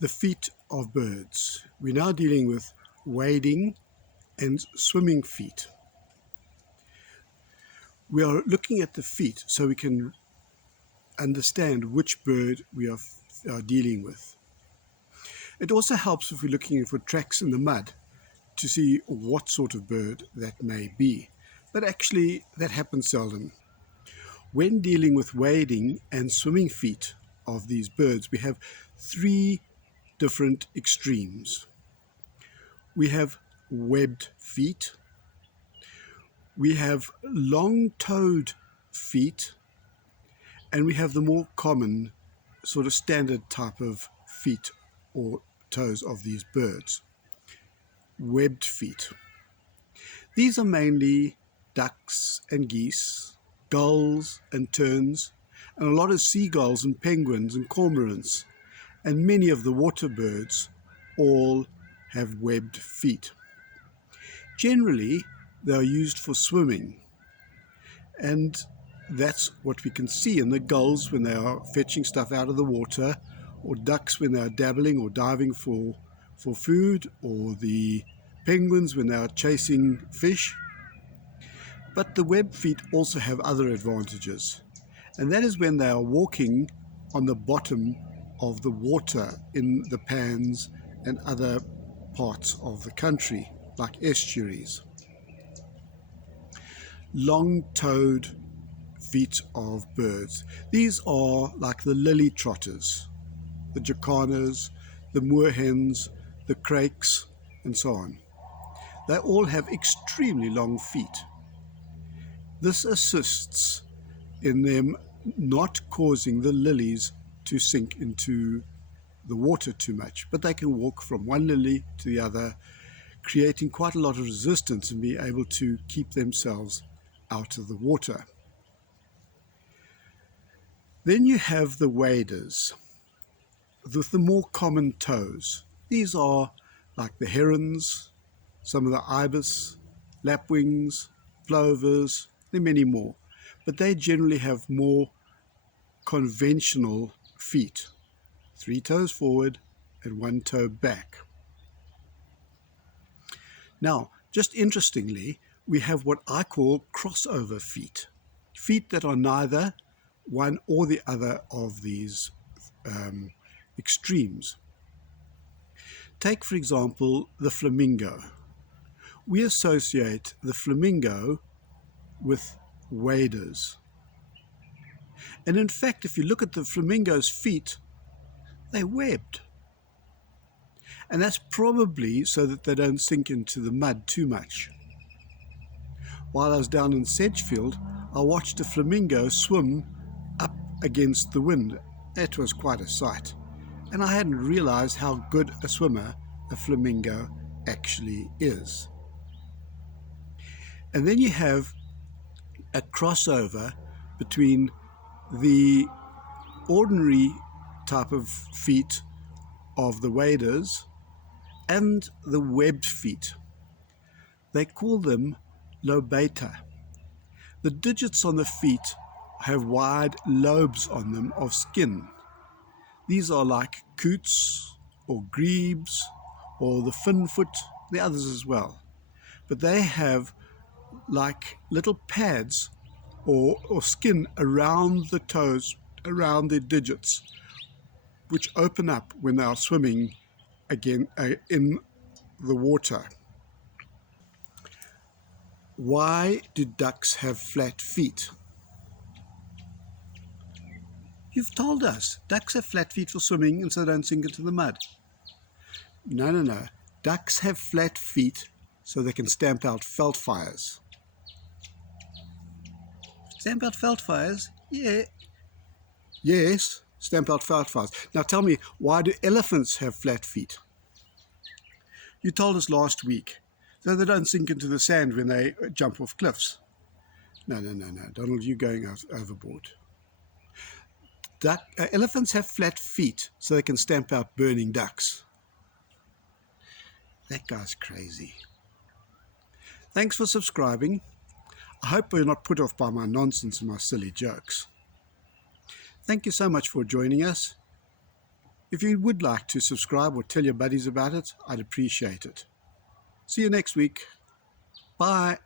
The feet of birds. We're now dealing with wading and swimming feet. We are looking at the feet so we can understand which bird we are dealing with. It also helps if we're looking for tracks in the mud to see what sort of bird that may be. But actually, that happens seldom. When dealing with wading and swimming feet of these birds, we have three different extremes. We have webbed feet, we have long-toed feet, and we have the more common sort of standard type of feet or toes of these birds, webbed feet. These are mainly ducks and geese, gulls and terns, and a lot of seagulls and penguins and cormorants, and many of the water birds all have webbed feet. Generally, they are used for swimming, and that's what we can see in the gulls when they are fetching stuff out of the water, or ducks when they are dabbling or diving for food, or the penguins when they are chasing fish. But the webbed feet also have other advantages, and that is when they are walking on the bottom of the water in the pans and other parts of the country, like estuaries. Long-toed feet of birds. These are like the lily trotters, the jacanas, the moorhens, the crakes, and so on. They all have extremely long feet. This assists in them not causing the lilies to sink into the water too much, but they can walk from one lily to the other, creating quite a lot of resistance and be able to keep themselves out of the water. Then you have the waders with the more common toes. These are like the herons, some of the ibis, lapwings, plovers, there are many more, but they generally have more conventional feet, 3 toes forward and 1 toe back. Now, just interestingly, we have what I call crossover feet, feet that are neither one or the other of these extremes. Take, for example, the flamingo. We associate the flamingo with waders. And in fact, if you look at the flamingo's feet, they're webbed. And that's probably so that they don't sink into the mud too much. While I was down in Sedgefield, I watched a flamingo swim up against the wind. It was quite a sight. And I hadn't realized how good a swimmer a flamingo actually is. And then you have a crossover between the ordinary type of feet of the waders and the webbed feet. They call them lobata. The digits on the feet have wide lobes on them of skin. These are like coots or grebes or the finfoot, the others as well. But they have like little pads or skin around the toes, around their digits, which open up when they are swimming again in the water. Why do ducks have flat feet? You've told us ducks have flat feet for swimming and so they don't sink into the mud. No. Ducks have flat feet so they can stamp out veld fires. Stamp out veld fires? Yeah. Yes, stamp out veld fires. Now tell me, why do elephants have flat feet? You told us last week, so they don't sink into the sand when they jump off cliffs. No. Donald, you're going overboard. Elephants have flat feet so they can stamp out burning ducks. That guy's crazy. Thanks for subscribing. I hope you're not put off by my nonsense and my silly jokes. Thank you so much for joining us. If you would like to subscribe or tell your buddies about it, I'd appreciate it. See you next week. Bye.